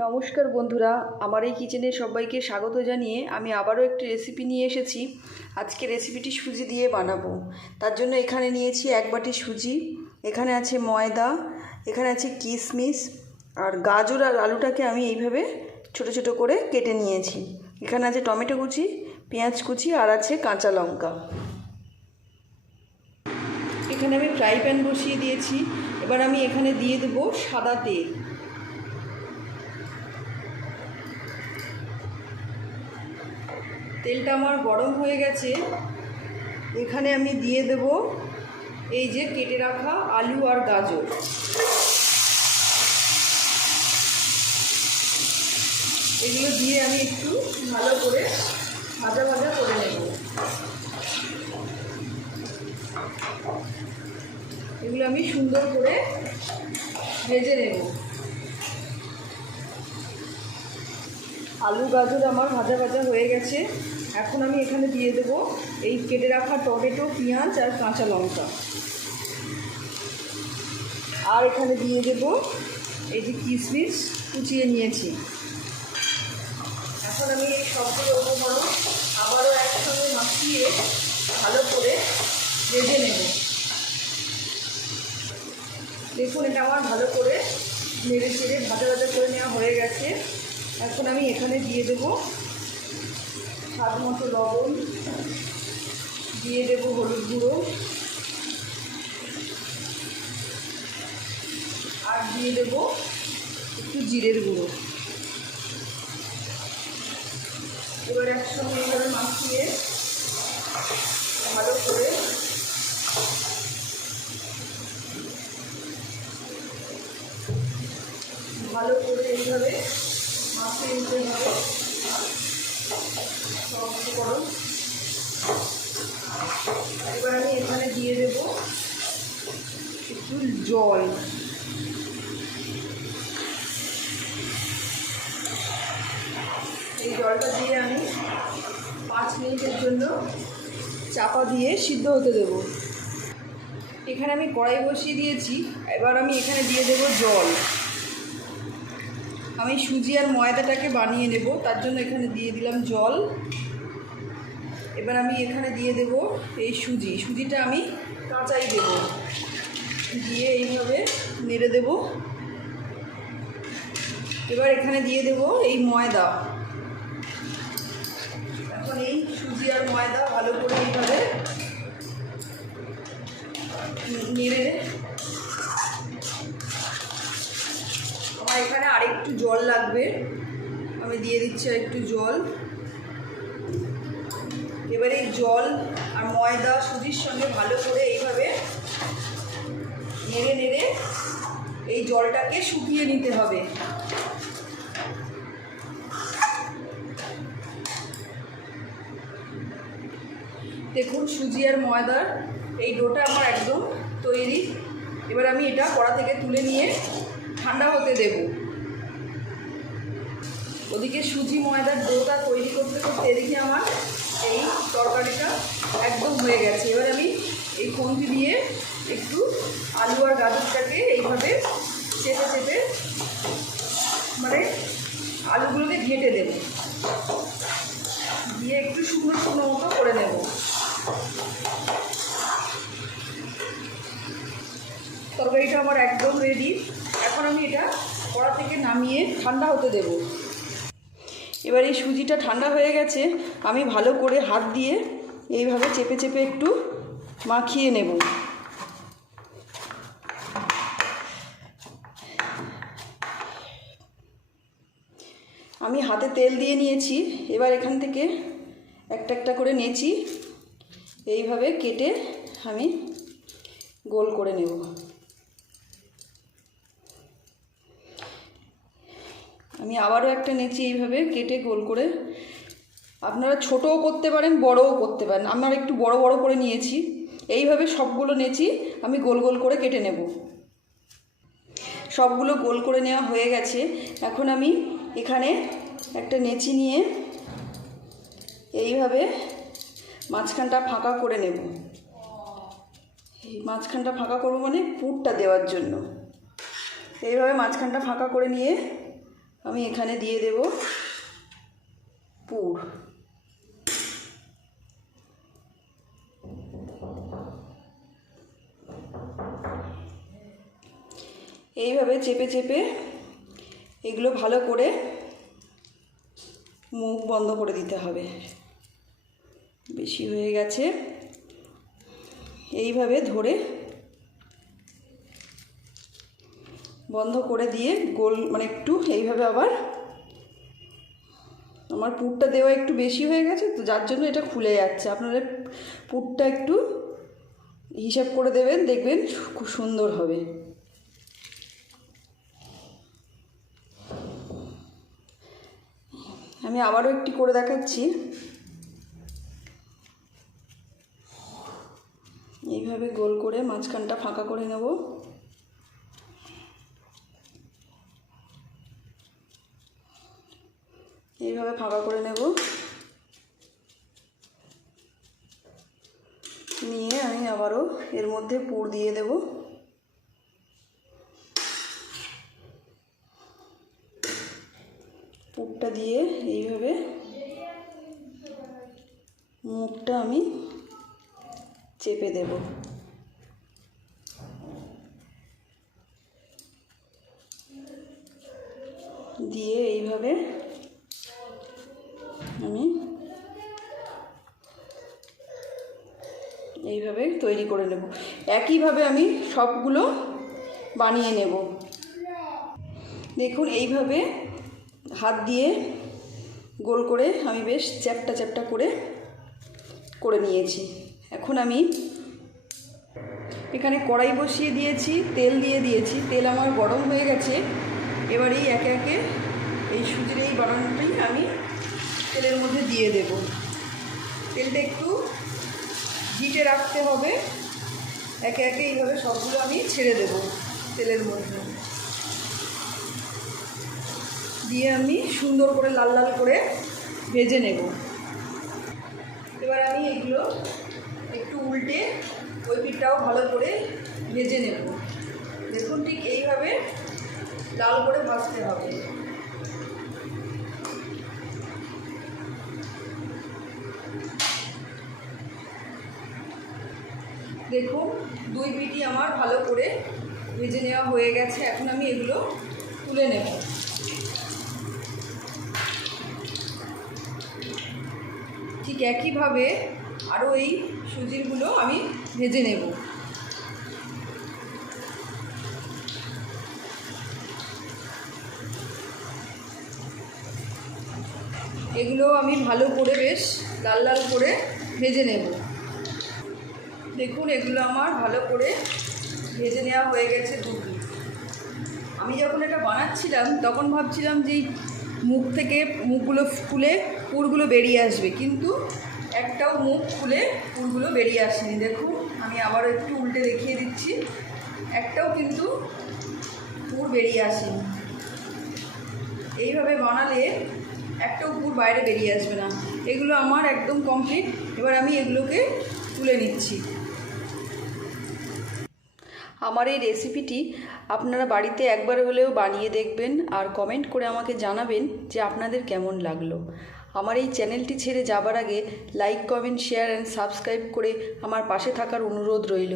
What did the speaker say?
নমস্কার বন্ধুরা, আমার এই কিচেনে সবাইকে স্বাগত জানিয়ে আমি আবারও একটি রেসিপি নিয়ে এসেছি। আজকে রেসিপিটি সুজি দিয়ে বানাবো। তার জন্য এখানে নিয়েছি 1 বাটি সুজি, এখানে আছে ময়দা, এখানে আছে কিশমিশ, আর গাজর আর আলুটাকে আমি এইভাবে ছোট ছোট করে কেটে নিয়েছি। এখানে আছে টমেটো কুচি, পেঁয়াজ কুচি, আর আছে কাঁচা লঙ্কা। এখানে আমি ফ্রাই প্যান বসিয়ে দিয়েছি। এবার আমি এখানে দিয়ে দেবো সাদা তেল। তেলটা আমার গরম হয়ে গেছে। এখানে আমি দিয়ে দেব এই যে কেটে রাখা আলু আর গাজর। এগুলো দিয়ে আমি একটু ভালো করে ভাজা ভাজা করে নেব। এগুলো আমি সুন্দর করে ভেজে নেব। আলু গাজর আমার ভাজা ভাজা হয়ে গেছে। এখন আমি এখানে দিয়ে দেব এই কেটে রাখা টমেটো, পেঁয়াজ আর কাঁচা লঙ্কা। আর এখানে দিয়ে দেব এই যে কিশমিশ কুচিয়ে নিয়েছি। এখন আমি এই সবগুলো উপকরণ আবারও একসঙ্গে মাখিয়ে ভালো করে ভেজে নেব। দেখুন, এটা আমার ভালো করে নেড়ে চেড়ে ভাজা ভাজা করে নেওয়া হয়ে গেছে। এখন আমি এখানে দিয়ে দেব স্বাদ মতো লবণ, দিয়ে দেব হলুদ গুঁড়ো, আর দিয়ে দেব একটু জিরের গুঁড়ো। এবার একসঙ্গে এইভাবে মাখিয়ে ভালো করে এইভাবে মাখিয়ে নিতে হবে সব উপকরণ। এবার আমি এখানে দিয়ে দেব একটু জল। এই জলটা দিয়ে আমি 5 মিনিটের জন্য চাপা দিয়ে সিদ্ধ হতে দেব। এখানে আমি কড়াই বসিয়ে দিয়েছি। এবার আমি এখানে দিয়ে দেব জল। আমি সুজি আর ময়দাটাকে বানিয়ে নেব, তার জন্য এখানে দিয়ে দিলাম জল। এবার আমি এখানে দিয়ে দেব এই সুজিটা আমি কাঁচাই দেব, দিয়ে এইভাবে নেড়ে দেব। এবার এখানে দিয়ে দেব এই ময়দা। এখন এই সুজি আর ময়দা ভালো করে এইভাবে নেড়ে, আমার এখানে আরেকটু জল লাগবে, আমি দিয়ে দিচ্ছি একটু জল। এবারে এই জল আর ময়দা সুজির সঙ্গে ভালো করে এইভাবে নেড়ে নেড়ে এই জলটাকে শুকিয়ে নিতে হবে। দেখুন, সুজি আর ময়দার এই ডোটা আমার একদম তৈরি। এবার আমি এটা কড়া থেকে তুলে নিয়ে ঠান্ডা হতে দেব। ওদিকে সুজি ময়দার ডোটা তৈরি করতে করতে এদিকে আমার এই তরকারিটা একদম হয়ে গেছে। এবার আমি এই খুন্তি দিয়ে একটু আলু আর গাজরটাকে এইভাবে চেপে চেপে মানে আলুগুলোকে ঘেঁটে দেব, দিয়ে একটু শুকনো শুকনো মতো করে নেব। তরকারিটা আমার একদম রেডি। এখন আমি এটা কড়া থেকে নামিয়ে ঠান্ডা হতে দেব। এবার এই সুজিটা ঠান্ডা হয়ে গেছে। আমি ভালো করে হাত দিয়ে এইভাবে চেপে চেপে একটু মাখিয়ে নেব। আমি হাতে তেল দিয়ে নিয়েছি। এবার এখান থেকে একটা একটা করে নেছি এইভাবে কেটে আমি গোল করে নেব। আমি আবারও একটা নেছি এইভাবে কেটে গোল করে। আপনারা ছোটও করতে পারেন, বড়ও করতে পারেন। আমার একটু বড় বড় করে নিয়েছি। এইভাবে সবগুলো নেছি আমি গোল গোল করে কেটে নেব। সবগুলো গোল করে নেওয়া হয়ে গেছে। এখন আমি এখানে একটা নেচি নিয়ে এইভাবে মাঝখানটা ফাঁকা করে নেব। এই মাঝখানটা ফাঁকা করব মানে পুরটা দেওয়ার জন্য। এইভাবে মাঝখানটা ফাঁকা করে নিয়ে আমি এখানে দিয়ে দেব পুর। এইভাবে চেপে চেপে এগুলো ভালো করে মুখ বন্ধ করে দিতে হবে। বেশি হয়ে গেছে, এইভাবে ধরে বন্ধ করে দিয়ে গোল মানে একটু এইভাবে, আবার আমার পুরটা দেওয়া একটু বেশি হয়ে গেছে তো যার জন্য এটা খুলে যাচ্ছে। আপনারা পুরটা একটু হিসাব করে দেবেন, দেখবেন খুব সুন্দর হবে। আমি আবারও একটি করে দেখাচ্ছি। এইভাবে গোল করে মাঝখানটা ফাঁকা করে নেব। এইভাবে ফাঁকা করে নেব, নিয়ে আমি আবারও এর মধ্যে পুর দিয়ে দেব। পুরটা দিয়ে এইভাবে মুখটা আমি চেপে দেব। দিয়ে এইভাবে আমি এইভাবে তৈরি করে নেব। একইভাবে আমি সবগুলো বানিয়ে নেব। দেখুন এইভাবে হাত দিয়ে গোল করে আমি বেশ চ্যাপটা চ্যাপটা করে নিয়েছি। এখন আমি এখানে কড়াই বসিয়ে দিয়েছি, তেল দিয়ে দিয়েছি। তেল আমার গরম হয়ে গেছে। এবার এই একে একে এই সুজির এই বানানোটাই আমি তেলের মধ্যে দিয়ে দেব। তেলটা একটু হিটে রাখতে হবে। একে একে এইভাবে সবগুলো আমি ছেড়ে দেব তেলের মধ্যে দিয়ে আমি সুন্দর করে লাল লাল করে ভেজে নেব। এবার আমি এগুলো একটু উল্টে ওই পিঠটাও ভালো করে ভেজে নেব। দেখুন ঠিক এইভাবে লাল করে ভাজতে হবে। দেখুন দুই পিঠই আমার ভালো করে ভেজে নেওয়া হয়ে গেছে। এখন আমি এগুলো তুলে নেব। ঠিক একইভাবে আরও এই সুজিরগুলো আমি ভেজে নেব। এগুলো আমি ভালো করে বেশ লাল লাল করে ভেজে নেব। দেখুন এগুলো আমার ভালো করে ভেজে নেওয়া হয়ে গেছে দুটো। আমি যখন এটা বানাচ্ছিলাম তখন ভাবছিলাম যে মুখ থেকে মুখগুলো খুলে পুরগুলো বেরিয়ে আসবে, কিন্তু একটাও মুখ খুলে পুরগুলো বেরিয়ে আসেনি। দেখুন আমি আবারও একটু উল্টে দেখিয়ে দিচ্ছি, একটাও কিন্তু পুর বেরিয়ে আসেনি। এইভাবে বানালে একটাও পুর বাইরে বেরিয়ে আসবে না। এগুলো আমার একদম কমপ্লিট। এবার আমি এগুলোকে তুলে নিচ্ছি। আমার এই রেসিপিটি আপনারা বাড়িতে একবার হলেও বানিয়ে দেখবেন আর কমেন্ট করে আমাকে জানাবেন যে আপনাদের কেমন লাগলো। আমার এই চ্যানেলটি ছেড়ে যাবার আগে like, comment, share and subscribe করে আমার পাশে থাকার অনুরোধ রইল।